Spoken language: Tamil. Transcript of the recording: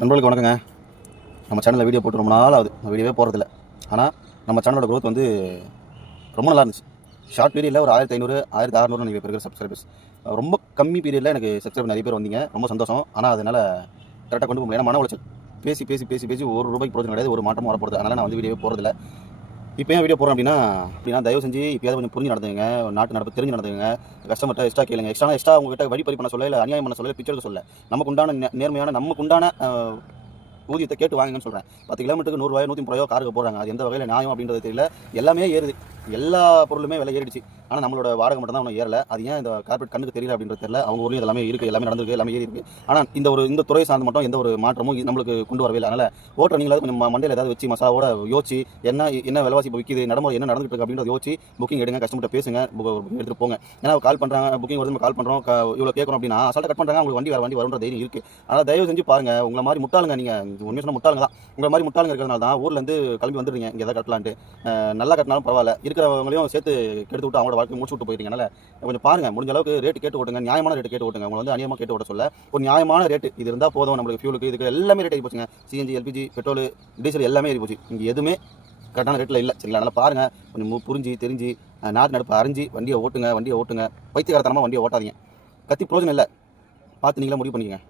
நண்பர்களுக்கு வணக்கங்க. நம்ம சேனலில் வீடியோ போட்டு ரொம்ப நாள் ஆகுது. நான் வீடியோவே போகிறதில்ல. ஆனால் நம்ம சேனலோட க்ரோத் வந்து ரொம்ப நல்லா இருந்துச்சு. ஷார்ட் பீரியடில் ஒரு 1500 1600 நீங்கள் இப்போ இருக்கிற சப்ஸ்கிரைபர்ஸ். ரொம்ப கம்மி பீரியடில் எனக்கு சப்ஸ்கிரைபர் நிறைய பேர் வந்தீங்க. ரொம்ப சந்தோஷம். ஆனால் அதனால் கரெக்டாக கொண்டு போக முடியல. ஏன்னா மன உளைச்சல். பேசி பேசி பேசி பேசி ₹1 பிரயோஜனம் கிடையாது. ஒரு மாற்றமும் வரப்போகிறது. அதனால் நான் வந்து வீடியோவே போகிறதில்ல. இப்போ ஏன் வீடியோ போகிறேன் அப்படின்னா தயவு செஞ்சு இப்போயாவது கொஞ்சம் புரிஞ்சு நடந்துங்க. நாட்டு நடப்பு தெரிஞ்சு நடந்துங்க. கஸ்டமர்கிட்ட எக்ஸ்ட்ரா கேளுங்க. எக்ஸ்ட்ரா உங்ககிட்ட வழிப்பறி பண்ண சொல்ல, இல்லை அநியாயம் பண்ண சொல்ல, பிச்சை எடுக்க சொல்ல. நமக்கு உண்டான நேர்மையான நமக்கு உண்டான ஊதியத்தை கேட்டு வாங்குங்கன்னு சொல்கிறேன். 10 கிலோமீட்டருக்கு ₹100 ₹130 காருக்கு போடுறாங்க. அது எந்த வகையில் நியாயம் அப்படின்றது தெரியல. எல்லாமே ஏறுது. எல்லா பொருளுமே விலை ஏறிடுச்சு. ஆனால் நம்மளோட வாடகை மட்டும் தான் ஒன்றும் ஏறல. அது ஏன் இந்த கார்பரேட் கண்ணுக்கு தெரியல அப்படின்றது தெரியல. அவங்க ஊர்லேயும் எல்லாமே இருக்குது, எல்லாமே நடந்திருக்கு, எல்லாமே ஏறி இருக்குது. ஆனால் இந்த துறை சார்ந்து மட்டும் எந்த ஒரு மாற்றமும் நம்மளுக்கு கொண்டு வரவே இல்லை. அதனால் ஓட்டுற நீங்களாவது கொஞ்சம் மண்டையில் ஏதாவது வச்சு மசாவோட யோசிச்சு என்ன விலைவாசி இப்போ விற்கிது, நடைமுறை என்ன நடந்துட்டு இருக்கு அப்படின்றத யோசிச்சு புக்கிங் எடுங்க. கஸ்டமர்கிட்ட பேசுங்க, புக்கிங் எடுத்துகிட்டு போங்க. ஏன்னா கால் பண்ணுறாங்க, புக்கிங் வருது, நம்ம கால் பண்ணுறோம், இவ்வளோ கேட்குறோம் அப்படின்னா அசால்ட்டாக கட் பண்ணுறாங்க. உங்களுக்கு வண்டி வரும்ன்ற தைரியம் இருக்குது. ஆனால் தயவு செஞ்சு பாருங்கள், உங்களை மாதிரி முட்டாளுங்க, நீங்கள் உண்மையாக சொன்ன முட்டாளுங்க தான். உங்களை மாதிரி முட்டாளுங்க இருக்கிறதுனால தான் ஊர்லேருந்து கிளம்பி வந்துடுறீங்க. இங்கே எதாவது கட்டலான்ட்டு. நல்லா கட்டினாலும் பரவாயில்ல, இருக்கிறவங்களையும் சேர்த்து கெடுத்து விட்டு அவங்களோட வாழ்க்கை முடிச்சு விட்டு போயிருக்கீங்கனால கொஞ்சம் பாருங்கள். முடிஞ்ச அளவுக்கு ரேட்டு கேட்டு ஓட்டுங்க. நியாயமான ரேட்டு கேட்டு ஓட்டுங்க. உங்களை வந்து அநியமாக கேட்டு ஓட்ட சொல்ல, ஒரு நியாயமான ரேட்டு இது இருந்தால் போதும். நம்மளுக்கு ஃபியூலுக்கு இதுக்கு எல்லாமே ரேட் ஏறி போச்சுங்க. சிஎன்ஜி, எல்பிஜி, பெட்ரோல், டீசல் எல்லாமே ஏறி போச்சு. இங்கே எதுவுமே கரெக்டான ரேட்டில் இல்லை. சரிங்களா? அதனால் பாருங்கள், கொஞ்சம் புரிஞ்சு தெரிஞ்சு நாட்டு நடப்பு அறிஞ்சு வண்டியை ஓட்டுங்க. பைத்தியக்காரத்தனமாக வண்டியை ஓட்டாதீங்க. கத்தி பிரோஜனம் இல்லை. பார்த்து நீங்களே முடிவு பண்ணிக்கங்க.